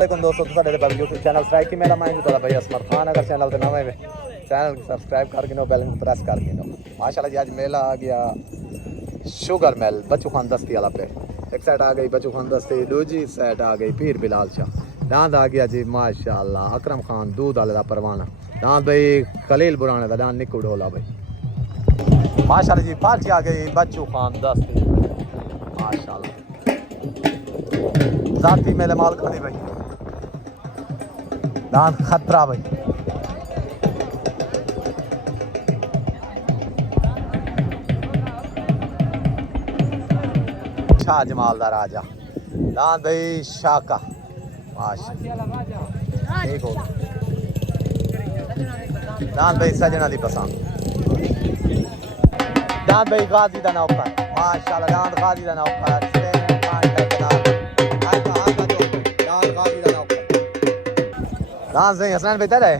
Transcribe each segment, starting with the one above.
वालेकुम दोस्तों, तुसाडे भाई यूट्यूब चैनल स्ट्राइक मेरा मैं जो भाई असमर खान अगर चैनल ते नवे वे चैनल को सब्सक्राइब करके नो बेल प्रेस करके नो। माशाल्लाह जी आज मेला आ गया शुगर मिल बच्चू खान दस्ती वाला पे। एक साइड आ गई बच्चू खान दस्ती, दूसरी साइड आ गई पीर बिलाल शाह। दांत आ गया जी माशाल्लाह अकरम खान दूध वाले का परवाना। दांत भाई खलील बुराने का दांत निकू डोला भाई माशाल्लाह जी। पार्टी आ गई बच्चू खान दस्ती माशाल्लाह जाती मेले माल खानी भाई दांत खतरा भाई। शाह जमाल दा राजा दांत भाई शाका माशाल्लाह ठीक हो। दांत भाई सजना दी पसंद दांत भाई गाजी दा नौकर माशाल्लाह दांत गाजी दा नौकर दांत से हसनैन भाई तेरा है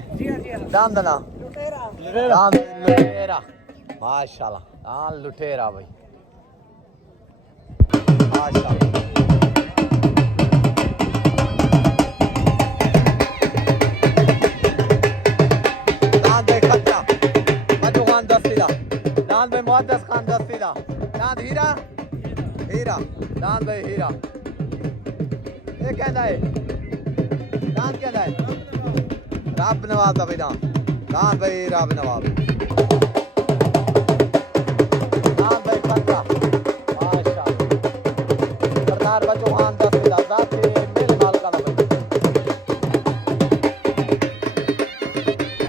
दांत दा नाम दांत लुटेरा माशाल्लाह दांत लुटेरा भाई माशाल्लाह। दांत भाई खतरा बच्चू खान दस्ती दा दांत भाई मुहद्दस खान दस्ती दा दांत हीरा हीरा दांत भाई हीरा ये कहता है दांत कहता है रब नवाज भाई दांत भाई रब नवाज दांत भाई खतरा माशाल्लाह सरदार बच्चू खान दस्ती दा जाती मेल मालका दा भाई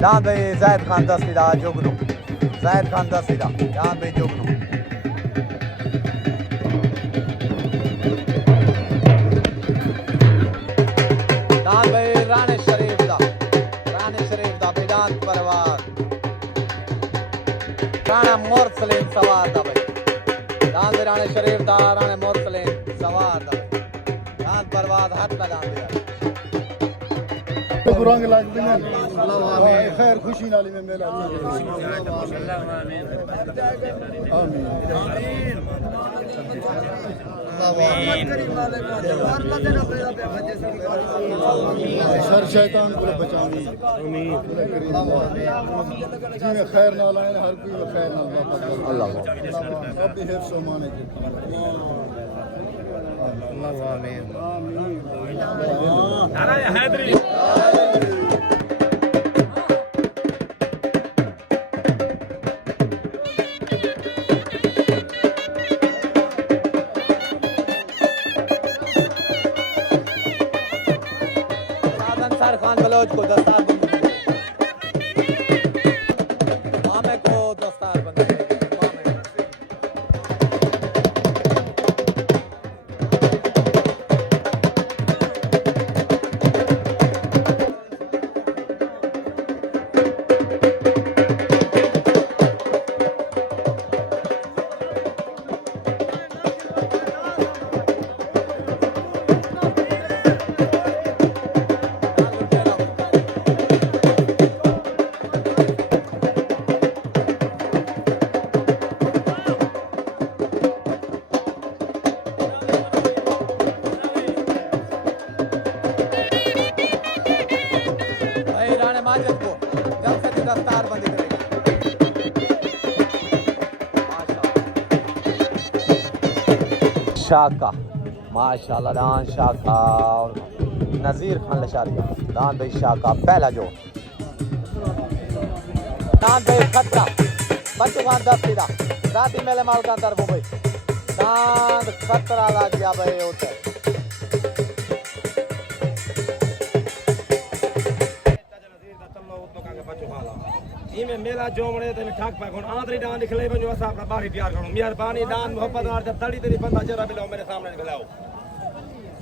दांत भाई जायद खान दस्ती दा जुगनू जायद खान दस्ती दा दांत भाई जुगनू दांत भाई राणे शरीफ दा बेदांत परवार राणा मोरसलीम सवार दा भाई दांत राणे शरीफ दा राणे मोरसलीम सवार दा दांत परवार हाथ दा दांत रंग लाग बिना अल्लाह आमीन खैर खुशी नाली में मेला आमीन सर शैतान को बचावी आमीन जिन्हें खैर ना लाए हर कोई खैर ना अल्लाह सब भी हिफ्ज़ माने अल्लाह आमीन नारा हैदरी खान बलोच को दस्तार मामे को दस्तार बनाए माजद को जब से दस्तार बंदी करेगा शाका माशाल्लाह दान शाका नजीर खान लशारिया दान भाई शाका पहला जो दान भाई खतरा बच्चू खान दस्ती दा जाती मेले माल का तरफ भाई दान खतरा लग गया भाई होते इमे मेला जोमड़े ते ठाक पा कोन आंतरी डांस निकले बनो असा अपना बाहरी तैयार करो मेहरबानी दान मोहब्बत और जब तड़ी तेरी बंदा चेहरा मिलाओ मेरे सामने खिलाओ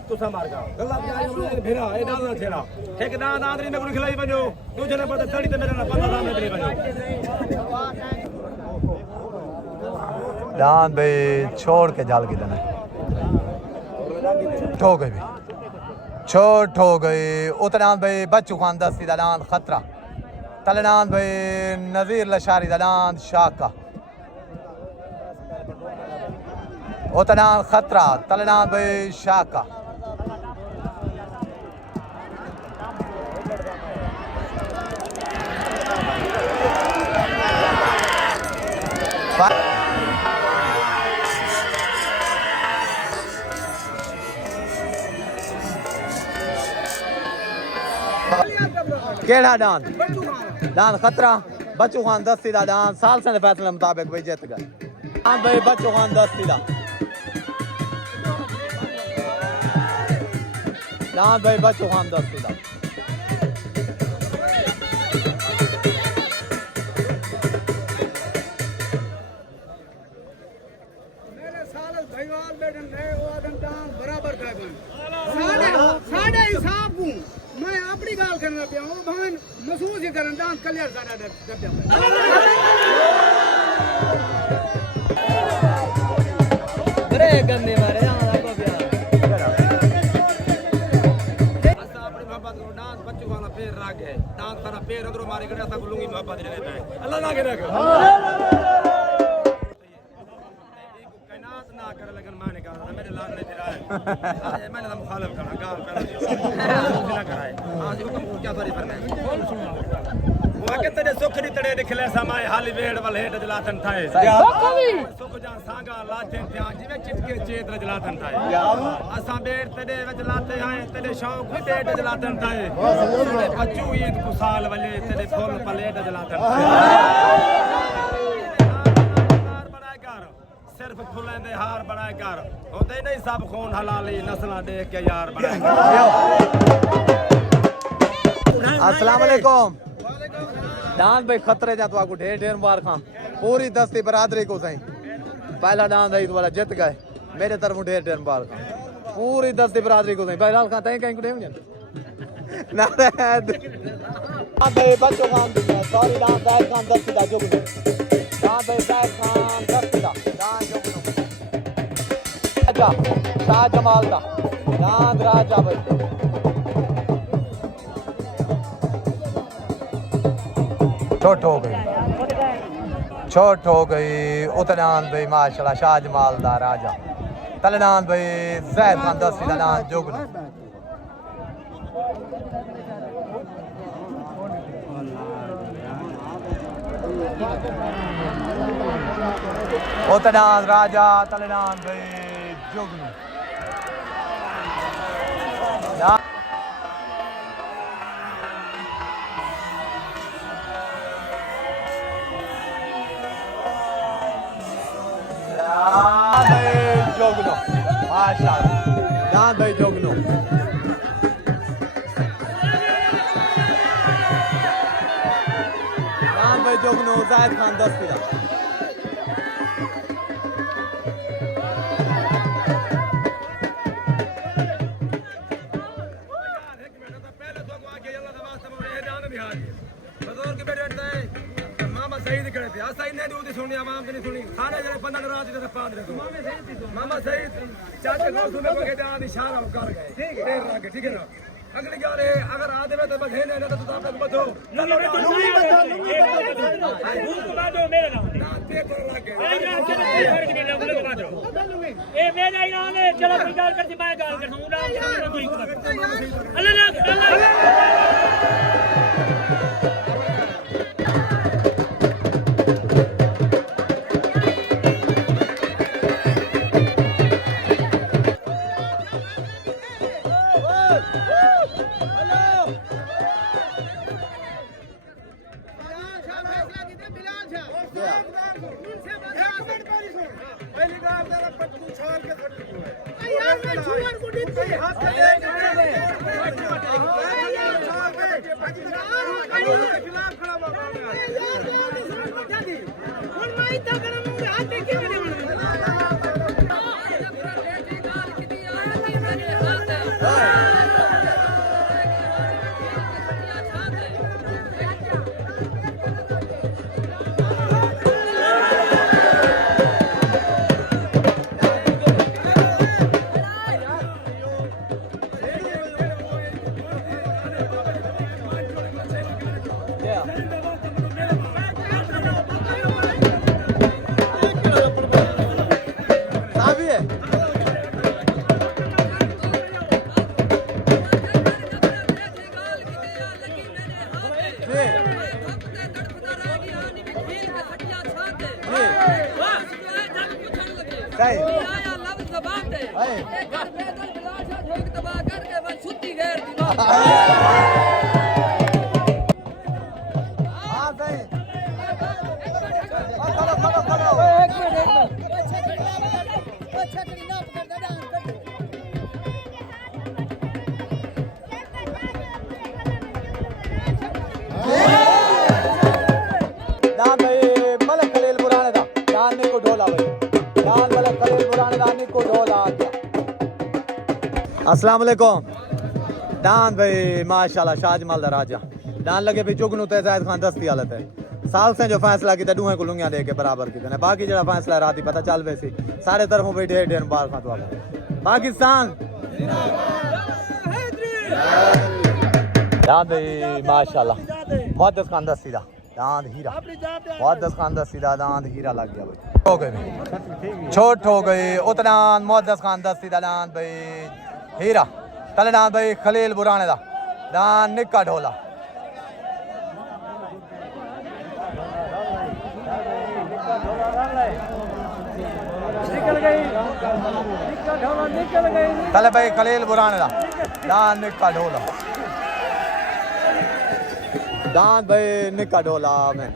तू समार का गल्ला प्यार में फिरा ए डांस छेड़ा एक दान आंतरी में कोन खिलाई बनो तू जने पर तड़ी ते मेरे ना बंदा सामने तेरी बनो दान भाई छोड़ के जाल की दने ठो गई भी छोट हो गई उतना भाई बच्चू खान दस्ती दा दान खतरा तलनान भाई नजीर लशारी दलान शाका उतना खतरा तलनान भाई शाका केड़ा डांस डांस खतरा बच्चू खान दस्ती दा डांस साल से फैसले मुताबिक भाई जीत गए हां भाई बच्चू खान दस्ती दा डांस भाई बच्चू खान दस्ती दा मेरे साल भाईवाल बेटन नए वादन डांस बराबर था बन साढ़े हिसाब को मैं अपनी गाल करना पिया हूं भवन महसूस ही करन डांस क्लियर सारा डर जा अरे गंदे मारे यहां को प्यार असा अपनी मोहब्बत को डांस बच्चों वाला पैर राग है डांस सारा पैर अंदरों मारे गड़ा सा लूंगी मोहब्बत देने पे अल्लाह ना करे कायनात ना करे लेकिन माने का मेरे लाल ने तेरा है मैंने तो मुखालिफ करा गाल करा ना कराए आज हुक्म क्या बारी पर मैं वाके तेरे सुख दी तड़े दिखले समाए हाली वेड़ वाल हेठ जलातन थाए सुख जान सांगा लाते त्या जिवे चिटके चेत जलातन थाए असा बेड़ तेरे विच लाते आए तेरे शौक भी बेड़ जलातन थाए तेरे बच्चू ईद को साल वाले तेरे फूल पलेट जलातन थाए सिर्फ फुलें दे हार बनाए कर होते नहीं सब खून हलाली नस्लां देख के यार बनाए अस्सलाम वालेकुम डांस भाई खतरे जा तो आपको ढेर ढेर मुबारक खां पूरी दस्ती बरादरी को सही पहला डांस आई वाला जीत गए मेरे तरफ ढेर ढेर मुबारक पूरी दस्ती बरादरी को सही भाई लाल खां तई कहीं को देंगे ना भाई बच्चों खान सॉरी डांस जाहिद खान दस्ती दा जुग डांस भाई जाहिद खान दस्ती दा डांस जुग राजा शाह जमाल दा डांस राजा भाई छोट हो गई उतनान भाई माशाल्लाह शाह जमाल दा राजा तलनान भाई जैद खान दस्ती दा नाम जुगन उतनान राजा तलनान भाई जुगन जोगनो माशाल्लाह दान भाई जोगनो दान भाई जोगनो जाहिद खान दस्ती दा सुनी आवाम ने सुनी सारे जने बंदा रात दे पाद रे मामा सही चाचे को सुने को के आदि इशारा कर गए ठीक है ठीक है ना अगली गाल है अगर आ देवे तो बधे ने तो आप लोग बधो चलो दो मेरे नाम पे कर लगे ए मेरा ऐलान है चलो कोई गाल कर मैं गाल कर दूं ना कोई अल्लाह Hey! अस्सलाम वालेकुम दान भाई माशाल्लाह शाहजमाल दा राजा दान लगे भी चुगनू ते जायद खान दस्ती हालत है साल से जो फैसला किया दूहे को लुंगियां दे के बराबर किया बाकी जरा फैसला राती पता चल वैसी सारे तरफों पे ढेर ढेर बार खां तो पाकिस्तान दान भाई माशाल्लाह मुहद्दिस खान दस्ती दा दांत हीरा मुहद्दिस खान दस्ती दा दांत हीरा लग गया भाई हो गए छोट हो गए उतना मुहद्दिस खान दस्ती दा दांत भाई हीरा तले दांत भाई खलील बुराने दा दांत निक्का ढोला तले भाई खलील बुराने दा दांत निक्का ढोला दांत भाई निक्का ढोला में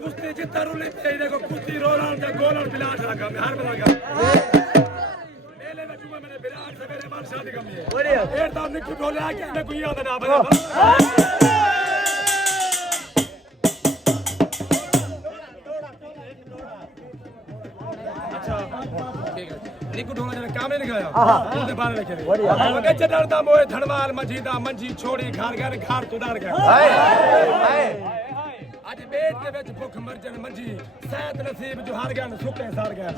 कुश्ती जितना रूले पे देखो कुश्ती रोलान का गोलान बिलाट लगा मैं हर बता गया मेले में चुमा मैंने बिलाट से मेरे बाल शादी कमी है बढ़िया एक दाम निकल बोले आके मैं कोई याद ना बना अच्छा ठीक है निकल ढोला ने काम नहीं निकाया उनके बारे में करे बढ़िया मगर चढ़दा मोए धनवाल मंजीदा मंजी छोड़ी घर घर घर तुदार गया आज पेट के ਵਿੱਚ ਭੁੱਖ ਮਰ ਜਨ ਮੰਜੀ ਸੈਤ ਨਸੀਬ ਜੋ ਹਾਰ ਗਿਆ ਸੁੱਕੇ ਸਾਰ ਗਿਆ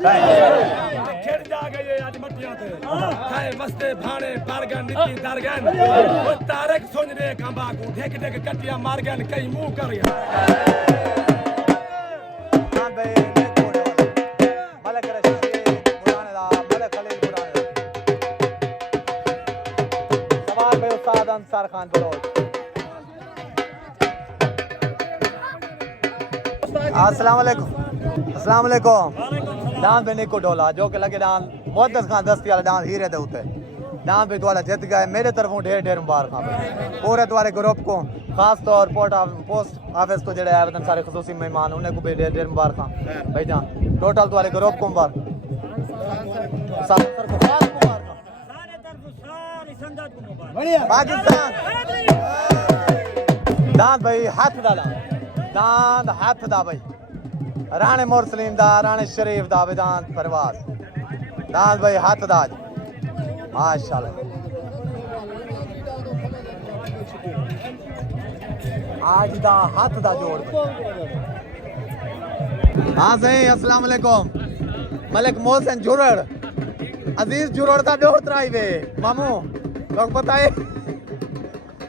ਖੇੜ ਜਾ ਗਏ ਅੱਜ ਮੱਟੀਆਂ ਤੇ ਹਾਏ ਮਸਤੇ ਭਾਣੇ ਪਰ ਗਏ ਨਿੱਕੀ ਦਰ ਗਏ ਉਹ ਤਾਰਕ ਸੁਣ ਰੇ ਕੰਬਾ ਕੋ ਠੇਕ ਠੇਕ ਕੱਟੀਆਂ ਮਾਰ ਗਏ ਕਈ ਮੂੰਹ ਕਰ ਗਿਆ ਹਾਂ ਬਈ ਮਲਕ ਰਸ਼ੀਦ ਪੁਰਾਣੇ ਦਾ ਮਲਕ ਖਲੀਲ ਪੁਰਾਣੇ ਦਾ ਸਵਾਲ ਬਈ ਉਸਤਾਦ ਅੰਸਾਰ ਖਾਨ ਬਲੋਚ अस्सलाम वालेकुम दान पे निको डोला जो के लगे दान मुहद्दिस खान दस्ती वाला दान हीरे दे उते दान पे द्वारा जीत गए मेरे तरफों ढेर ढेर मुबारक पूरे तुम्हारे ग्रुप को खास तौर पोस्ट ऑफिस को जड़े आए सारे खसूसी मेहमान उन्हें को भी ढेर ढेर मुबारक भाई जान टोटल तुम्हारे ग्रुप को मुबारक पाकिस्तान दान भाई हाथ डाला दांत हाथ दा भाई राणे मुरसलीम दा राणे शरीफ दा दांत परवाज दांत भाई हाथ दा माशाल्लाह आज दा हाथ दा जोड़ हाँ सही अस्सलाम वालेकुम मलिक मोहसिन जुरड़ अजीज जुरड़ दा डोर त्राई वे मामू लोग बताए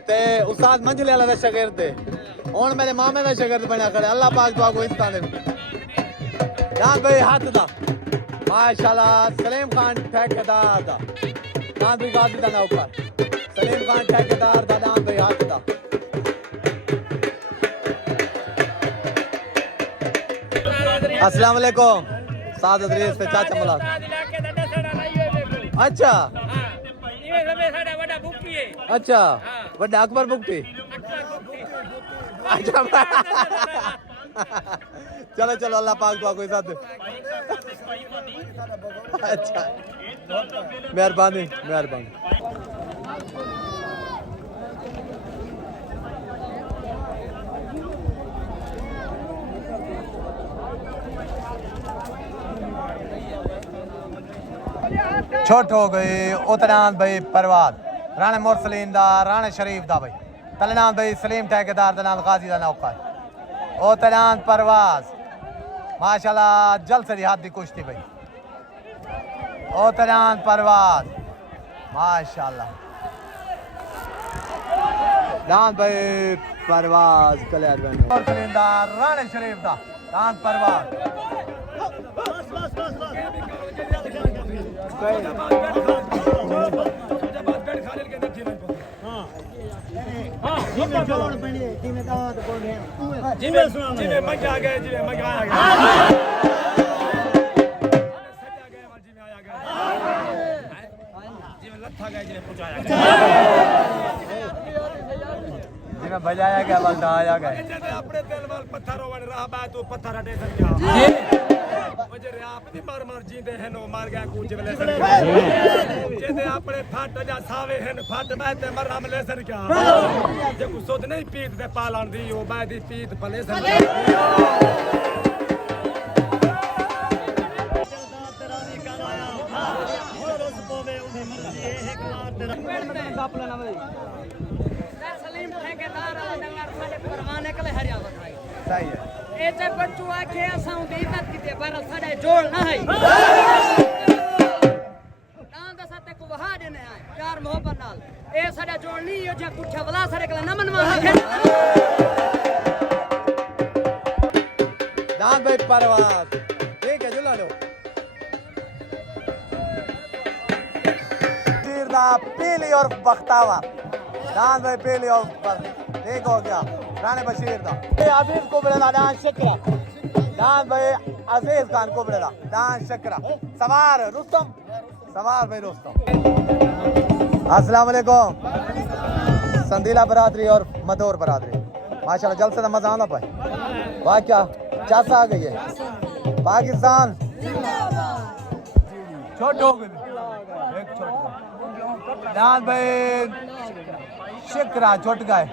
ते उस्ताद मंजले वाला शागिर्द थे और मेरे मामे का शागिर्द बना खड़े अल्लाह पाक दुआ को इस्तान दे दान भाई हाथ दा माशाल्लाह सलीम खान ठेकेदार दा दान भी गाजी दा नौकर सलीम खान ठेकेदार दा दान भाई हाथ दा अस्सलाम वालेकुम साद अदरीस से चाचा मुलाक अच्छा अच्छा बड़ा अकबर बुकटी अच्छा चलो चलो अल्लाह पाक दुआ कोई साथ अच्छा मेहरबानी मेहरबानी छोट हो गई उतनान भाई परवाद राणे मुरसलीम दा राणे शरीफ दा भाई तलनान भाई सलीम ठेकेदार दा नाम गाजी दा नौकर उतनान परवाज माशाल्लाह जल से रिहात दी कुश्ती भाई उतनान परवाज माशाल्लाह दान भाई परवाज कल्याण मुरसलीम दा राणे शरीफ दा दान परवाज जिਵੇਂ ਮੰਗਿਆ ਗਿਆ ਜਿਵੇਂ ਮੰਗਾਇਆ ਗਿਆ ਸੱਜਾ ਗਿਆ ਜਿਵੇਂ ਆਇਆ ਗਿਆ ਜਿਵੇਂ ਲੱਥਾ ਗਿਆ ਜਿਵੇਂ ਪਹੁੰਚਾਇਆ ਗਿਆ जिਵੇਂ बजाया गया बस आया गया अपने दिल वाल पत्थर होवन रहा बा तू पत्थर हटे सक जा ਜਿਹੜੇ ਆਪ ਦੀ ਮਰ ਜੀਂਦੇ ਹਨ ਉਹ ਮਰ ਗਿਆ ਕੂਚ ਵੇਲੇ ਸਰ ਜਿਹਦੇ ਆਪਣੇ ਫੱਟ ਜਾਂ ਸਾਵੇ ਹਨ ਫੱਟ ਮੈਂ ਤੇ ਮਰਨਾ ਮਲੇ ਸਰ ਕਿਆ ਜੇ ਕੋ ਸੁਧ ਨਹੀਂ ਪੀਤ ਤੇ ਪਾਲਣ ਦੀ ਉਹ ਮੈਂ ਦੀ ਪੀਤ ਭਲੇ ਸਰ सलीम ठेकेदार डंगर साडे परवाने कले हरिया वठाई सही है एते बच्चू आखे असां दी इज्जत कीते पर साडे जोड़ ना है दान दा सते को वहा देने आए प्यार मोहब्बत नाल ए साडा जोड़ नहीं हो जे कुठा वला साडे कले न मनवा दान भाई परवाज ठीक है जुला लो तीरदा पीली और बख्तावा दान भाई पीली और ठीक हो गया राणे बशीर दा ये अजीज को बड़ा दान शकरा दान भाई अजीज खान को बड़ा दान शकरा सवार रुस्तम सवार भाई रुस्तम अस्सलाम वालेकुम संदीला बरादरी और मदौर बरादरी माशाल्लाह जलसे का मजा आना पाए वाह क्या चाचा आ गई है पाकिस्तान छोट हो गई एक छोट दान भाई शिकरा छुट गए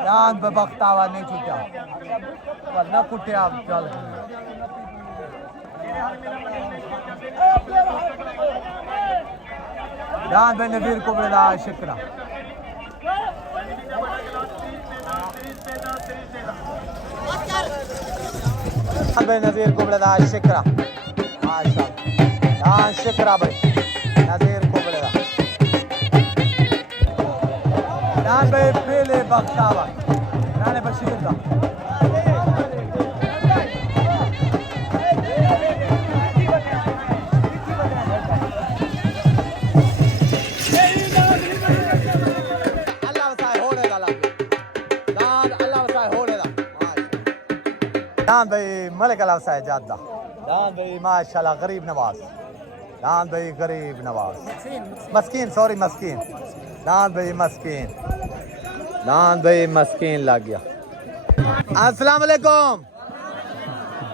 दान पे बख्तावा नहीं छूटा वरना कुटे आप चल दान भाई नबीर को बड़ा शिकरा दान भाई नजीर को बड़ा शिकरा माशाल्लाह दान शिकरा भाई नजीर को बड़ा दान भाई पहले बख्तावा राणे बशीर का अल्लाह वसाए होने का दान अल्लाह वसाए होने का दान भाई मलिक अल्लाह वसाए जादा दान भाई माशाल्लाह गरीब नवाज दान भाई गरीब नवाज मस्कीन सॉरी मस्कीन दान भाई मस्कीन लग गया अस्सलाम वालेकुम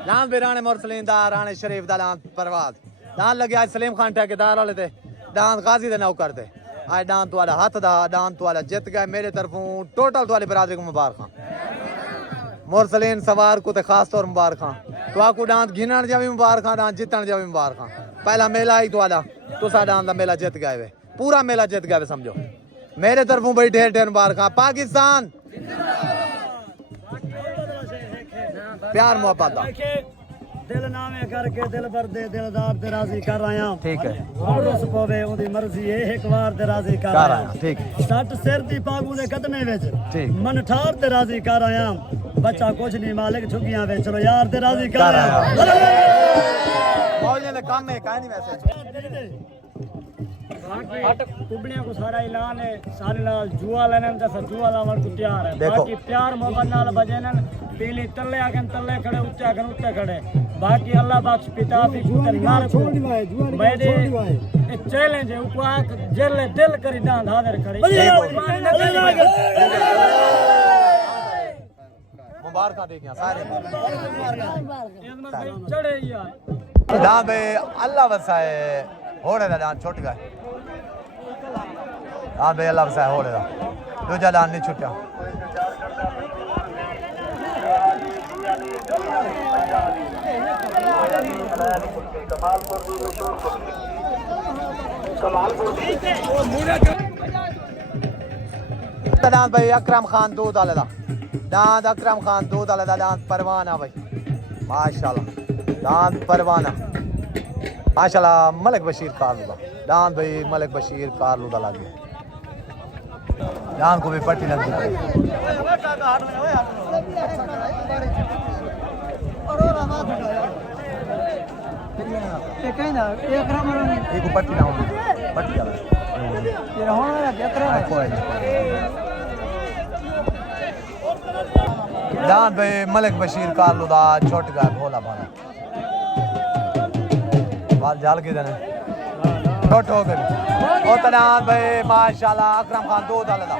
दान भाई राणे मुरसलीन दा राणे शरीफ दा दान परवाज दान लगे आज सलीम खान ठेकेदार वाले थे दान गाजी दे नौकर थे आज दान तुम्हारा हाथ दा दान तुम्हारा जित गए मेरे तरफों टोटल तुम्हारी बरादरी को मुबारक मुरसलीन सवार को ते खास तौर मुबारक तो आपको दान गिनण जा भी मुबारक दान जितण जा भी मुबारक पहला मेला ही तुम्हारा तुसा दान दा मेला जित गए वे पूरा मेला जित गए वे समझो मेरे तरफों बड़ी ढेर ढेर मुबारक पाकिस्तान प्यार मोहब्बत दिल नामे करके दिल भर दे दिलदार ते राजी कर आया ठीक है रोस पवे ओदी मर्जी ए एक बार ते राजी कर आया ठीक सट सिर दी पागू दे कदमे विच ठीक मन ठार ते राजी कर आया बच्चा कुछ नहीं मालिक झुगियां वे चलो यार ते राजी कर आया मौजे ले काम है काहे नहीं वैसे हट कुबड़ियां को सारा ऐलान है सारे नाल जुआ लेने दस जुआ लावण को तैयार है देखो। बाकी प्यार मोहब्बत नाल बजेनन पीली तल्ले आके तल्ले खड़े ऊंचे खड़े बाकी अल्लाह बख्श पिता भी गुतर मार को मेरे चैलेंज है उपवाक जले दिल करी दान हाजिर खड़े मुबारक देगियां सारे चढ़े यार दान बे अल्लाह वसाए होड़े दा दान छुट गए दान बे अल्लाह वसाए होड़े दा दूजा दान नहीं छुटा दान भाई अकरम खान दूध वाले दा दान अकरम खान दूध वाले दा दान परवाना भाई माशाल्लाह दान परवाना माशाल्लाह मलिक बशीर कारलू दा दान भाई मलिक बशीर कारलू दा लग गया दान को भी पट्टी लग गई एक पट्टी ना होनी पट्टी वाला ये होना जतरा कोई नहीं दान भाई मलिक बशीर कारलू दा छोट गया भोला भाला बाल जाल के देने छोट हो गए ओ तनान भाई माशाल्लाह अकरम खान दो दाल दा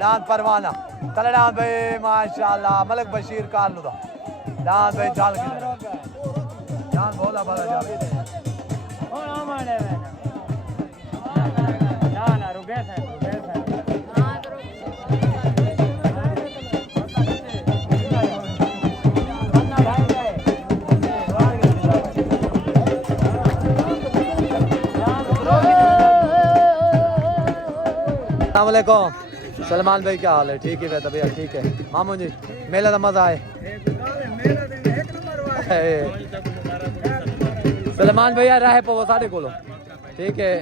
दान परवाना तलडान भाई माशाल्लाह मलिक बशीर कारलू दा दान भाई जाल के देने दान भोला भाला जा ना रुबे है अस्सलामुअलैकुम सलमान भाई क्या हाल है? ठीक है भैया ठीक है मामू जी मेला का मजा आए सलमान भैया रहे पो साढ़े को ठीक है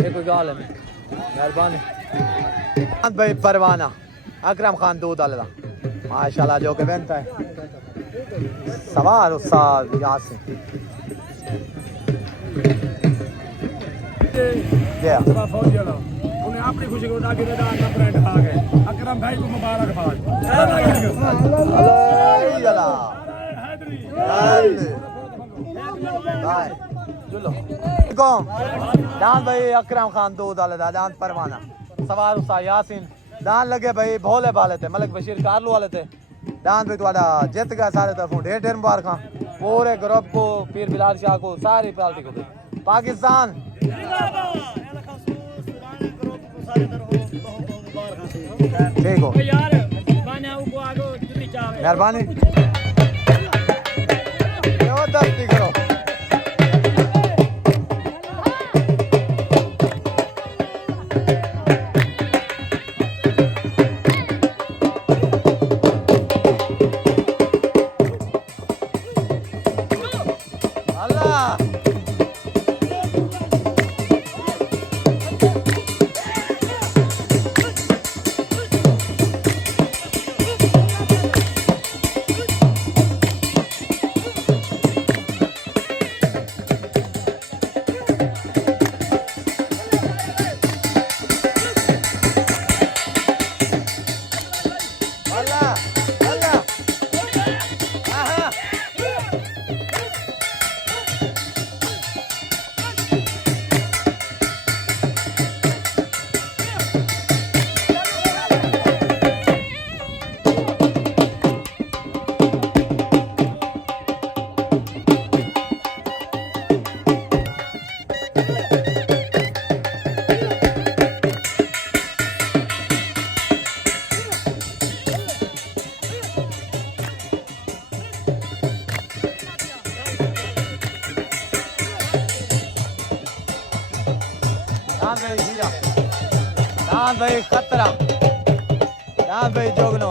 ये कोई गाल है मेहरबानी भाई परवाना अकरम खान दूध वाला माशाल्लाह जो के बनता है सवार उस्ताद यासिन उन्हें अपनी खुशी को उठा के दान का ब्रांड खा गए अकरम भाई को मुबारकबाद दान भाई अकरम खान दूध वाले दान परवाना सवार उस्ताद यासिन दान लगे भाई भोले भाले थे मलिक बशीर कारलू वाले थे दान भाई थोड़ा जीत गया सारे तरफों ढेर ढेर मुबारक पूरे ग्रुप को पीर बिलाल शाह को सारी पार्टी को पाकिस्तान ठीक हो मेहरबानी जबरदस्ती करो दान भाई खतरा दान भाई जोगनो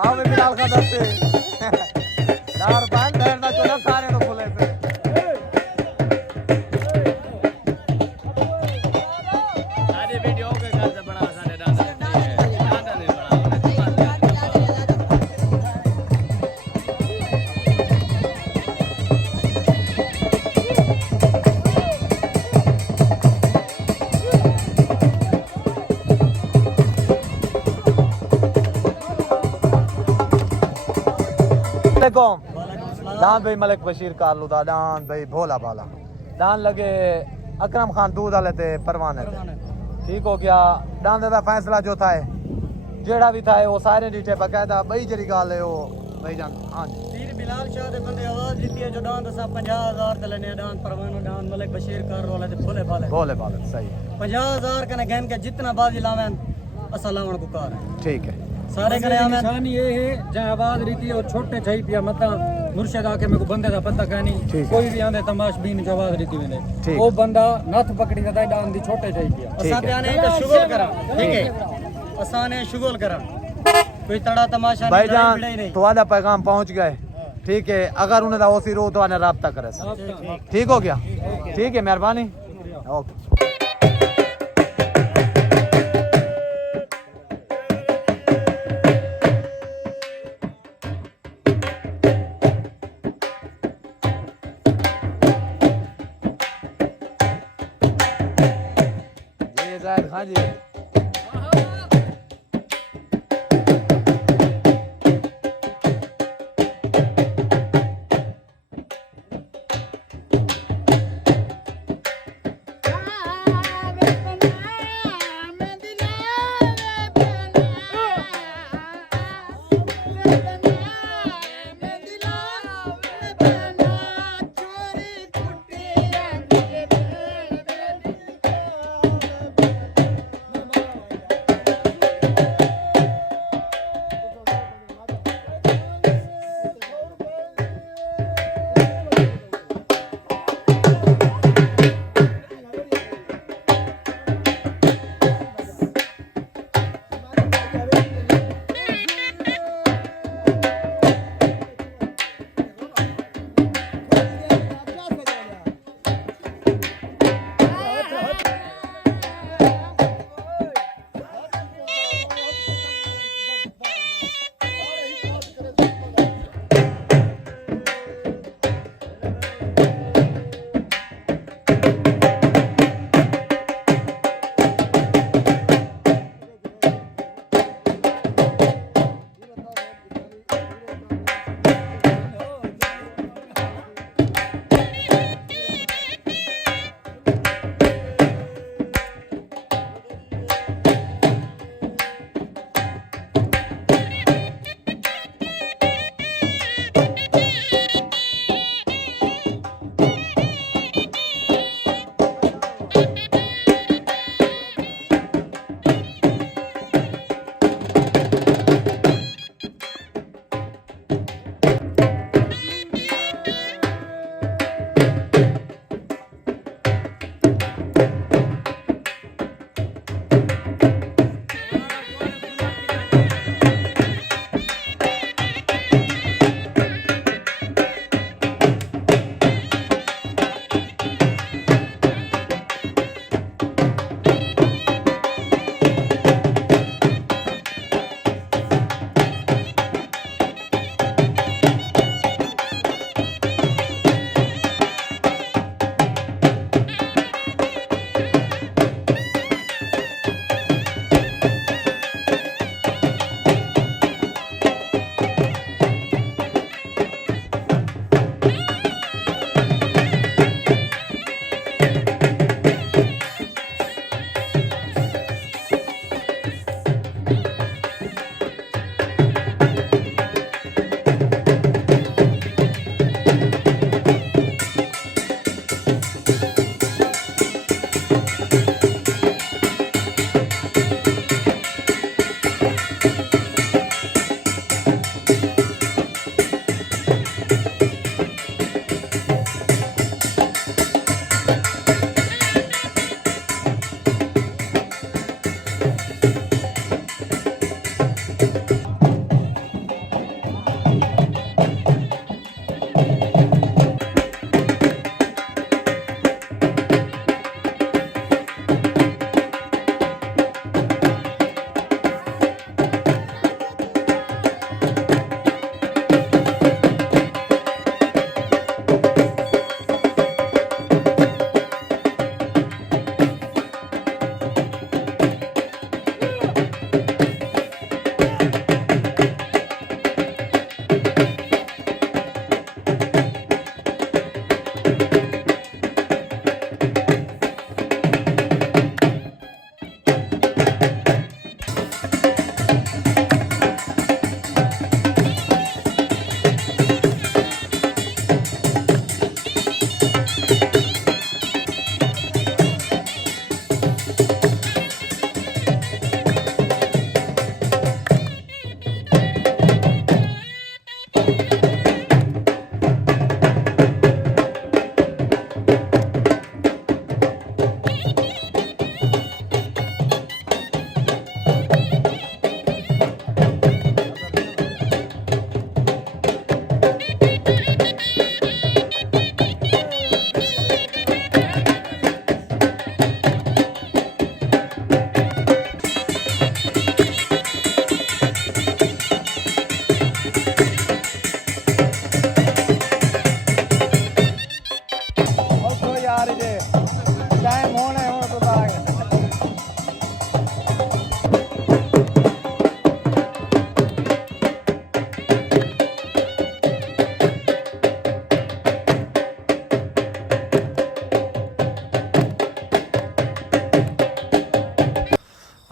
आओ मैं बिलाल का दस्ते दार पान धरना चला सारे तो खुले पे सारे वीडियो के घर से बना सारे डांस दान भाई मलिक बशीर कारलू था दान भाई भोला भाला दान लगे अकरम खान दूध वाले थे परवाने थे ठीक हो गया दान का फैसला जो था जेड़ा भी था वो सारे डीटे बकायदा बई जरी गाल है वो भाई जान हां पीर बिलाल शाह दे बंदे आवाज दी है जो दान दसा 50000 ते लेने दान परवाना दान मलिक बशीर कारलू वाले ते भोले भाले सही 50000 कने गहन के जितना बाजी लावें असा लावण को कार ठीक है सारे कने आवें निशान ये है जहां आवाज रीति और छोटे छई पिया मता मुर्शिद आके मेरे को बंदे का पता कहनी कोई भी आंदे तमाश बीन जवाब रीति में वो बंदा नथ पकड़ी दादा डांग दी छोटे छई पिया असा त्याने तो शुगल करा ठीक है असा ने शुगल करा कोई तड़ा तमाशा नहीं भाईजान तुम्हारा पैगाम पहुंच गए ठीक है अगर उन्हें दा ओसी रो तो आने राब्ता करे ठीक हो गया ठीक है मेहरबानी ओके हाँ जी Thank you.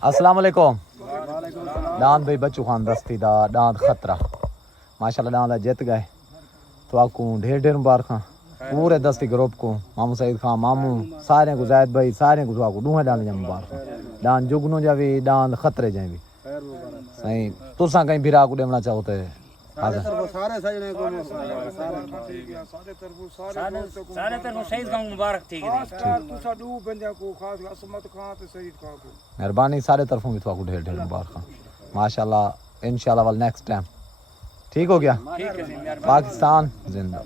अस्सलाम वालेकुम दान भाई बच्चू खान दस्ती दा दांत खतरा माशाल्लाह दांत जित गए तो आपको ढेर ढेर मुबारक पूरे दस्ती ग्रुप को मामू सईद खान मामू सारे को जायद भाई सारे को आपको दूहे दान जा मुबारक दान जुगनू जा भी दान खतरे जा भी सही तुसा कहीं भिरा को देना चाहो तो सारे तरफ शहीद खान मुबारक थी मेहरबानी सारे तरफों भी तो ढेर ढेर मुबारक माशाल्लाह इंशाल्लाह वाल नेक्स्ट टाइम ठीक हो गया पाकिस्तान जिंदा